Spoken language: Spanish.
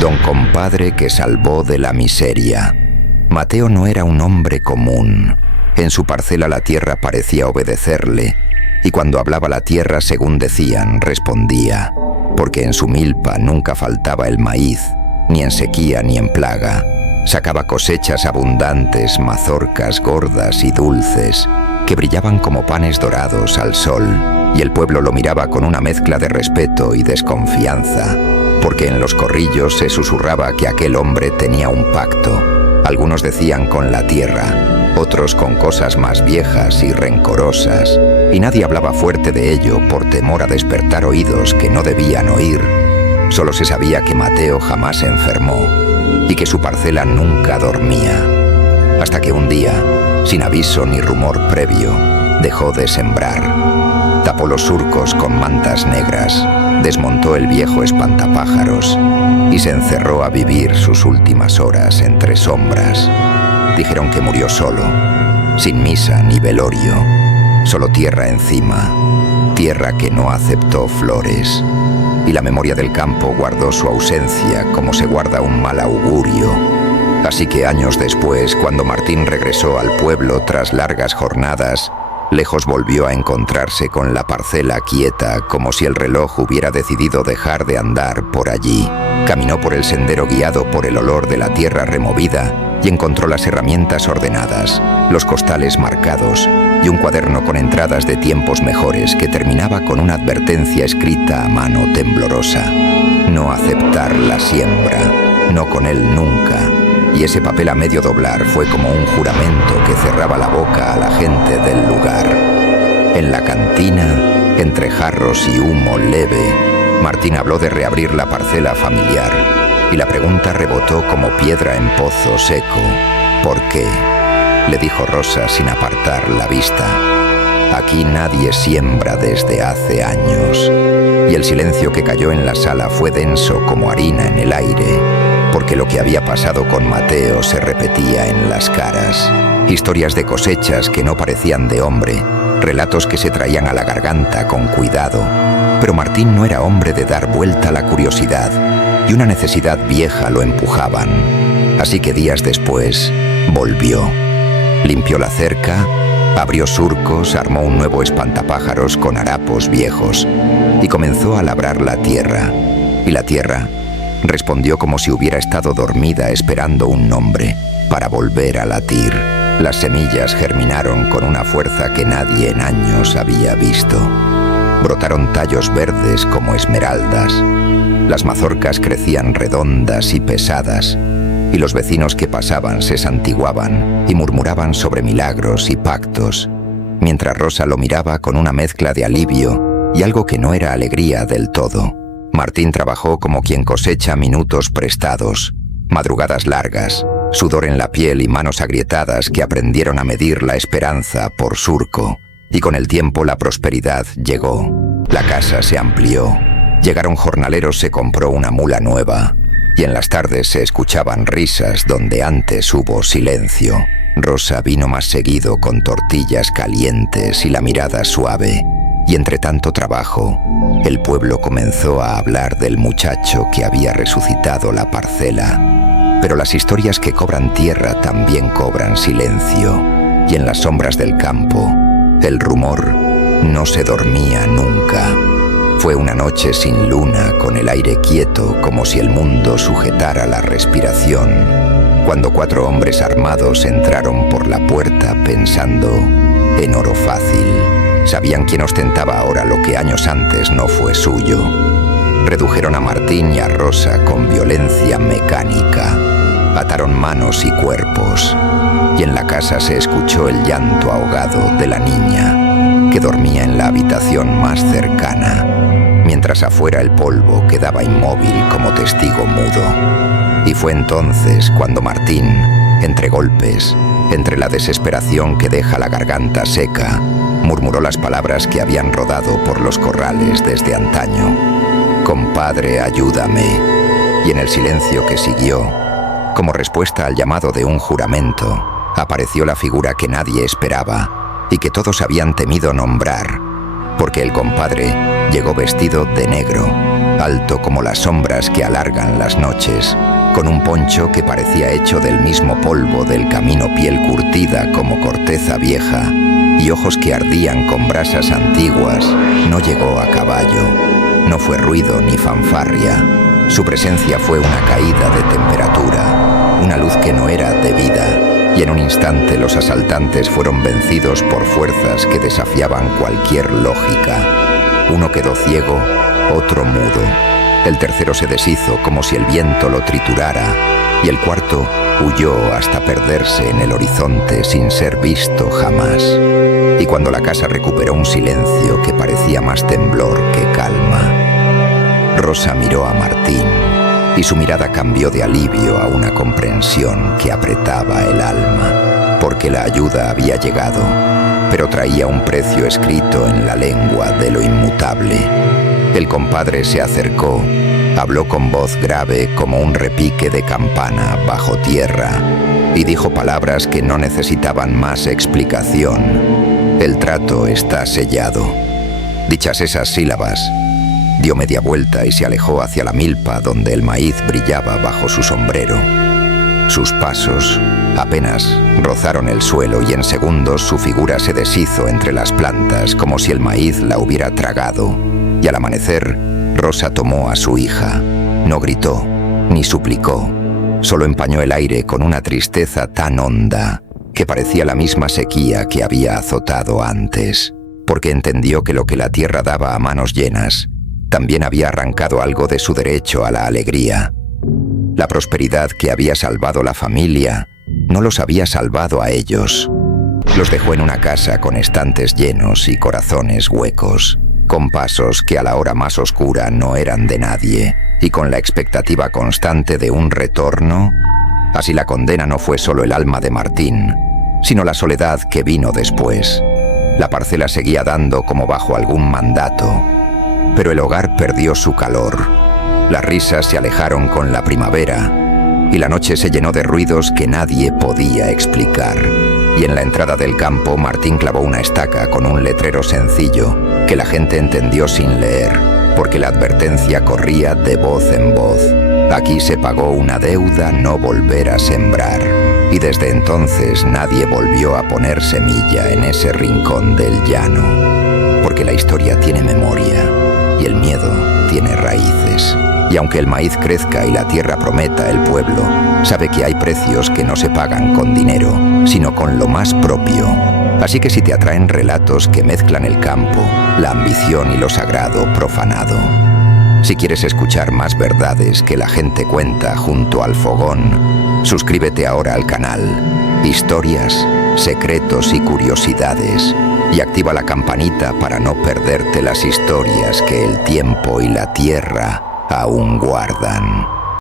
Don Compadre que salvó de la miseria. Mateo no era un hombre común. En su parcela la tierra parecía obedecerle, y cuando hablaba la tierra, según decían, respondía, porque en su milpa nunca faltaba el maíz, ni en sequía ni en plaga. Sacaba cosechas abundantes, mazorcas gordas y dulces, que brillaban como panes dorados al sol, y el pueblo lo miraba con una mezcla de respeto y desconfianza, porque en los corrillos se susurraba que aquel hombre tenía un pacto. Algunos decían con la tierra, otros con cosas más viejas y rencorosas, y nadie hablaba fuerte de ello por temor a despertar oídos que no debían oír. Solo se sabía que Mateo jamás se enfermó y que su parcela nunca dormía, hasta que un día, sin aviso ni rumor previo, dejó de sembrar. Tapó los surcos con mantas negras, desmontó el viejo espantapájaros y se encerró a vivir sus últimas horas entre sombras. Dijeron que murió solo, sin misa ni velorio, solo tierra encima, tierra que no aceptó flores. Y la memoria del campo guardó su ausencia como se guarda un mal augurio. Así que años después, cuando Martín regresó al pueblo tras largas jornadas, lejos volvió a encontrarse con la parcela quieta, como si el reloj hubiera decidido dejar de andar por allí. Caminó por el sendero guiado por el olor de la tierra removida y encontró las herramientas ordenadas, los costales marcados y un cuaderno con entradas de tiempos mejores que terminaba con una advertencia escrita a mano temblorosa. No aceptar la siembra, no con él nunca. Y ese papel a medio doblar fue como un juramento que cerraba la boca a la gente del lugar. En la cantina, entre jarros y humo leve, Martín habló de reabrir la parcela familiar, y la pregunta rebotó como piedra en pozo seco. ¿Por qué?, le dijo Rosa sin apartar la vista. Aquí nadie siembra desde hace años. Y el silencio que cayó en la sala fue denso como harina en el aire, porque lo que había pasado con Mateo se repetía en las caras. Historias de cosechas que no parecían de hombre, relatos que se traían a la garganta con cuidado. Pero Martín no era hombre de dar vuelta a la curiosidad, y una necesidad vieja lo empujaban. Así que días después, volvió. Limpió la cerca, abrió surcos, armó un nuevo espantapájaros con harapos viejos, y comenzó a labrar la tierra. Y la tierra respondió como si hubiera estado dormida esperando un nombre para volver a latir. Las semillas germinaron con una fuerza que nadie en años había visto. Brotaron tallos verdes como esmeraldas. Las mazorcas crecían redondas y pesadas, y los vecinos que pasaban se santiguaban y murmuraban sobre milagros y pactos, mientras Rosa lo miraba con una mezcla de alivio y algo que no era alegría del todo. Martín trabajó como quien cosecha minutos prestados, madrugadas largas, sudor en la piel y manos agrietadas que aprendieron a medir la esperanza por surco. Y con el tiempo la prosperidad llegó. La casa se amplió. Llegaron jornaleros, se compró una mula nueva. Y en las tardes se escuchaban risas donde antes hubo silencio. Rosa vino más seguido con tortillas calientes y la mirada suave. Y entre tanto trabajo, el pueblo comenzó a hablar del muchacho que había resucitado la parcela. Pero las historias que cobran tierra también cobran silencio. Y en las sombras del campo, el rumor no se dormía nunca. Fue una noche sin luna, con el aire quieto, como si el mundo sujetara la respiración, cuando 4 hombres armados entraron por la puerta pensando en oro fácil. Sabían quién ostentaba ahora lo que años antes no fue suyo. Redujeron a Martín y a Rosa con violencia mecánica. Ataron manos y cuerpos, y en la casa se escuchó el llanto ahogado de la niña, que dormía en la habitación más cercana, mientras afuera el polvo quedaba inmóvil como testigo mudo. Y fue entonces cuando Martín, entre golpes, entre la desesperación que deja la garganta seca, murmuró las palabras que habían rodado por los corrales desde antaño: «Compadre, ayúdame». Y en el silencio que siguió, como respuesta al llamado de un juramento, apareció la figura que nadie esperaba y que todos habían temido nombrar, porque el compadre llegó vestido de negro, alto como las sombras que alargan las noches, con un poncho que parecía hecho del mismo polvo del camino, piel curtida como corteza vieja, y ojos que ardían con brasas antiguas. No llegó a caballo, no fue ruido ni fanfarria. Su presencia fue una caída de temperatura, una luz que no era debida, y en un instante los asaltantes fueron vencidos por fuerzas que desafiaban cualquier lógica. Uno quedó ciego, otro mudo. El tercero se deshizo como si el viento lo triturara, y el cuarto huyó hasta perderse en el horizonte sin ser visto jamás. Y cuando la casa recuperó un silencio que parecía más temblor que calma, Rosa miró a Martín y su mirada cambió de alivio a una comprensión que apretaba el alma, porque la ayuda había llegado, pero traía un precio escrito en la lengua de lo inmutable. El compadre se acercó, habló con voz grave como un repique de campana bajo tierra y dijo palabras que no necesitaban más explicación. El trato está sellado. Dichas esas sílabas, dio media vuelta y se alejó hacia la milpa donde el maíz brillaba bajo su sombrero. Sus pasos apenas rozaron el suelo y en segundos su figura se deshizo entre las plantas como si el maíz la hubiera tragado. Y al amanecer, Rosa tomó a su hija. No gritó, ni suplicó. Solo empañó el aire con una tristeza tan honda que parecía la misma sequía que había azotado antes, porque entendió que lo que la tierra daba a manos llenas también había arrancado algo de su derecho a la alegría. La prosperidad que había salvado la familia no los había salvado a ellos. Los dejó en una casa con estantes llenos y corazones huecos, con pasos que a la hora más oscura no eran de nadie, y con la expectativa constante de un retorno. Así la condena no fue solo el alma de Martín, sino la soledad que vino después. La parcela seguía dando como bajo algún mandato, pero el hogar perdió su calor. Las risas se alejaron con la primavera, y la noche se llenó de ruidos que nadie podía explicar. Y en la entrada del campo, Martín clavó una estaca con un letrero sencillo que la gente entendió sin leer, porque la advertencia corría de voz en voz. Aquí se pagó una deuda, no volver a sembrar. Y desde entonces nadie volvió a poner semilla en ese rincón del llano, porque la historia tiene memoria y el miedo tiene raíces. Y aunque el maíz crezca y la tierra prometa, el pueblo sabe que hay precios que no se pagan con dinero, sino con lo más propio. Así que si te atraen relatos que mezclan el campo, la ambición y lo sagrado profanado, si quieres escuchar más verdades que la gente cuenta junto al fogón, suscríbete ahora al canal Historias, Secretos y Curiosidades y activa la campanita para no perderte las historias que el tiempo y la tierra aún guardan.